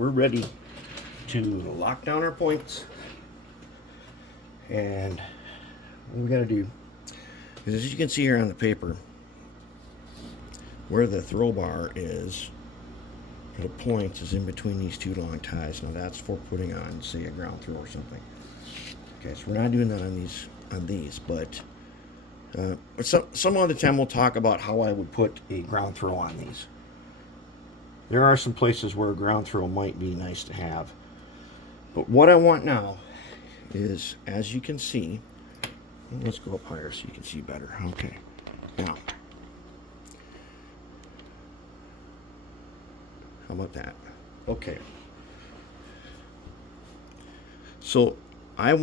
we're ready to lock down our points. And what we got to do is, as you can see here on the paper, where the throw bar is, for the points, is in between these two long ties. Now that's for putting on, say, a ground throw or something. Okay, so we're not doing that on these, but some other time we'll talk about how I would put a ground throw on these. There are some places where a ground throw might be nice to have. But what I want now is, as you can see, let's go up higher so you can see better. Okay, now, how about that? Okay. So I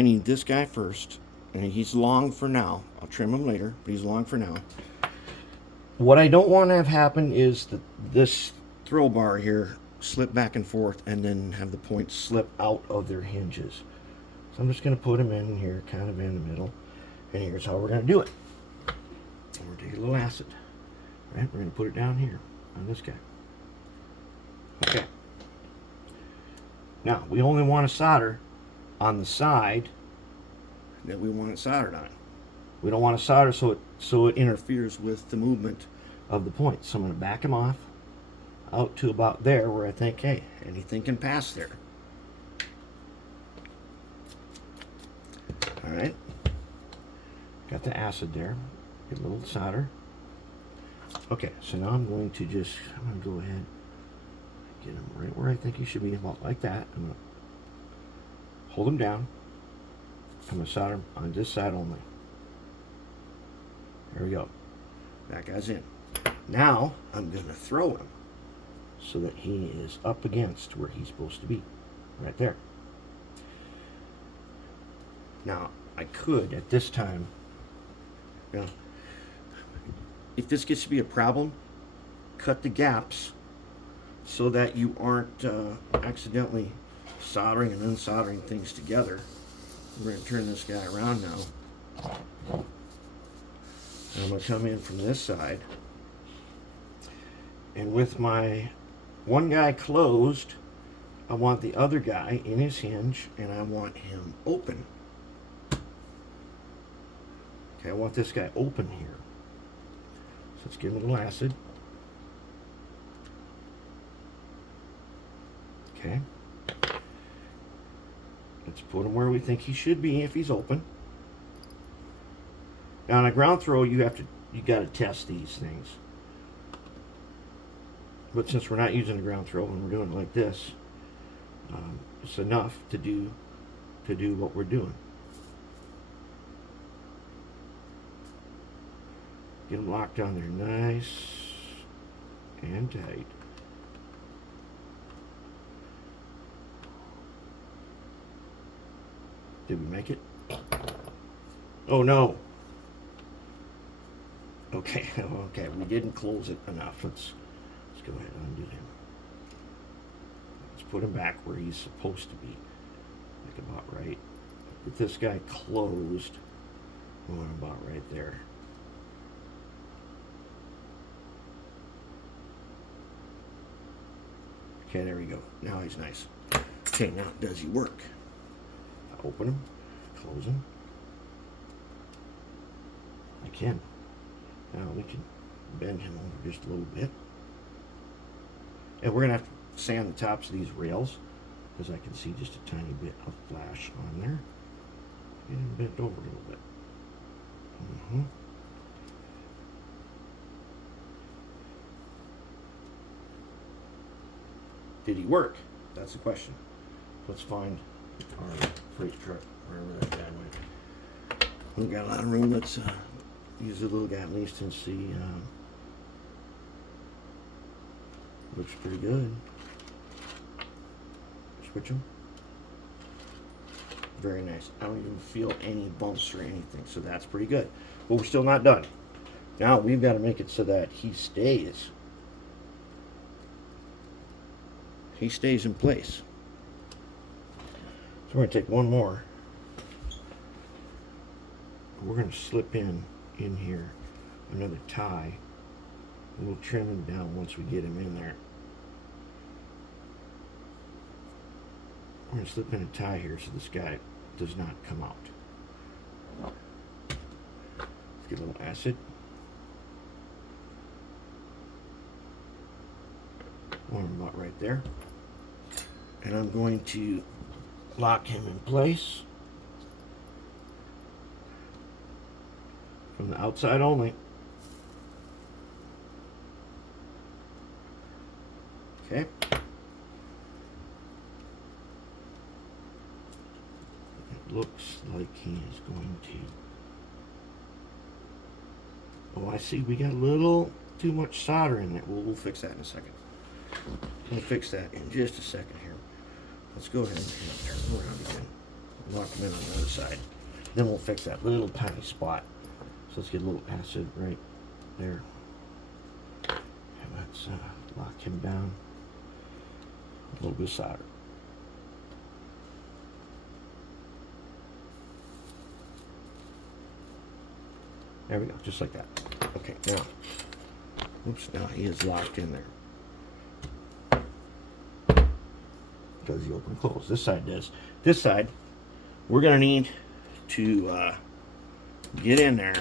need this guy first, and he's long for now. I'll trim him later, but he's long for now. What I don't want to have happen is that this throw bar here slip back and forth and then have the points slip out of their hinges. So I'm just going to put them in here, kind of in the middle. And here's how we're going to do it. We're going to take a little acid. Right? We're going to put it down here on this guy. Okay. Now, we only want to solder on the side that we want it soldered on. We don't want to solder so it interferes with the movement of the points. So I'm going to back them off out to about there where I think, hey, anything can pass there. All right. Got the acid there. Get a little solder. Okay, so now I'm going to go ahead, get them right where I think he should be, about like that. I'm going to hold them down. I'm going to solder them on this side only. There we go. That guy's in. Now I'm going to throw him so that he is up against where he's supposed to be, right there. Now I could at this time, if this gets to be a problem, cut the gaps so that you aren't accidentally soldering and unsoldering things together. We're going to turn this guy around now. I'm going to come in from this side, and with my one guy closed, I want the other guy in his hinge, and I want him open. Okay, I want this guy open here. So let's give him a little acid. Okay. Let's put him where we think he should be if he's open. Now on a ground throw, you got to test these things. But since we're not using a ground throw and we're doing it like this, it's enough to do what we're doing. Get them locked down there nice and tight. Did we make it? Oh no. Okay, okay, we didn't close it enough. Let's go ahead and undo him. Let's put him back where he's supposed to be. Like about right. With this guy closed, we want him about right there. Okay, there we go. Now he's nice. Okay, now does he work? I open him, close him. I can. Now we can bend him over just a little bit. And we're going to have to sand the tops of these rails, because I can see just a tiny bit of flash on there. Get him bent over a little bit. Did he work? That's the question. Let's find our freight truck, wherever that guy went. We've got a lot of room. Let's use the little guy at least and see. Looks pretty good. Switch them. Very nice. I don't even feel any bumps or anything, so that's pretty good. But we're still not done. Now we've got to make it so that he stays. He stays in place. So we're going to take one more. We're going to slip in here another tie. And we'll trim him down once we get him in there. I'm going to slip in a tie here so this guy does not come out. Let's get a little acid. Warm him up right there. And I'm going to lock him in place from the outside only. Okay. It looks like he is going to. Oh, I see. We got a little too much solder in there. We'll fix that in a second. We'll fix that in just a second here. Let's go ahead and turn around again. Lock him in on the other side. Then we'll fix that little tiny spot. So let's get a little acid right there. And let's lock him down. A little bit of solder. There we go, just like that. Okay, now, oops, now he is locked in there. Does he open and close? This side does. This side, we're going to need to get in there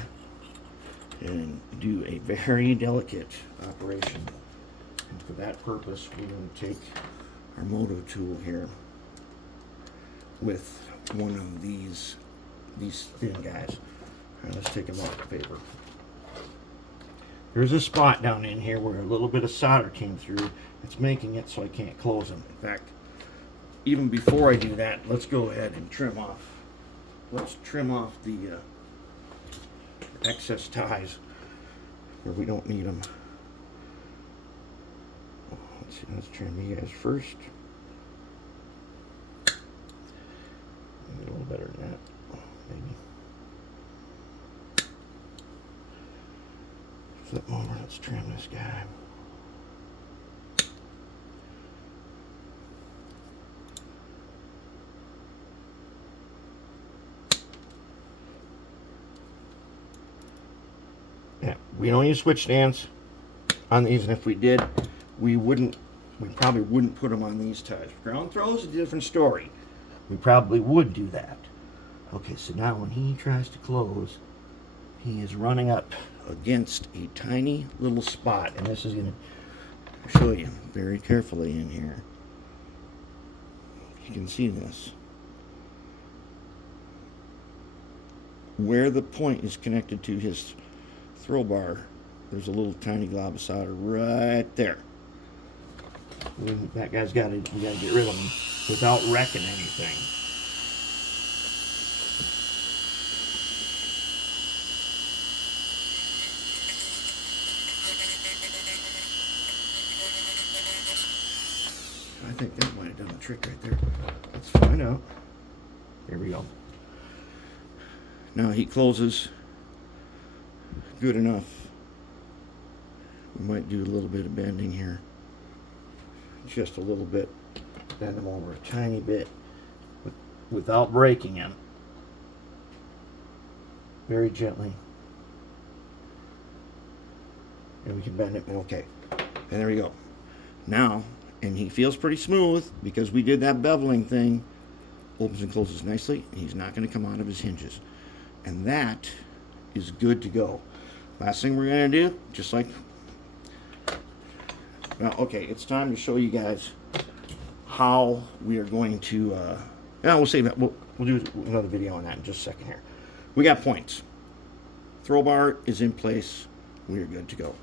and do a very delicate operation. And for that purpose, we're going to take our moto tool here with one of these thin guys. All right, let's take them off the paper. There's a spot down in here where a little bit of solder came through. It's making it so I can't close them. In fact, even before I do that, let's go ahead and trim off. Let's trim off the excess ties where we don't need them. Let's see, let's trim you guys first. Maybe a little better than that, maybe. Flip them over, let's trim this guy. Yeah, we don't use switch stands on these, and if we did, we probably wouldn't put them on these ties. Ground throws, a different story. We probably would do that. Okay, so now when he tries to close, he is running up against a tiny little spot, and this is going to show you very carefully in here. You can see this. Where the point is connected to his throw bar, there's a little tiny glob of solder right there. That guy's got to, we got to get rid of him without wrecking anything. I think that might have done the trick right there. Let's find out. Here we go. Now he closes good enough. We might do a little bit of bending here. Just a little bit. Bend him over a tiny bit without breaking him. Very gently. And we can bend it. Okay. And there we go. Now, and he feels pretty smooth because we did that beveling thing. Opens and closes nicely, and he's not going to come out of his hinges. And that is good to go. Last thing we're going to do, just like... Now, okay, it's time to show you guys how we are going to... we'll save that. We'll do another video on that in just a second here. We got points. Throw bar is in place. We are good to go.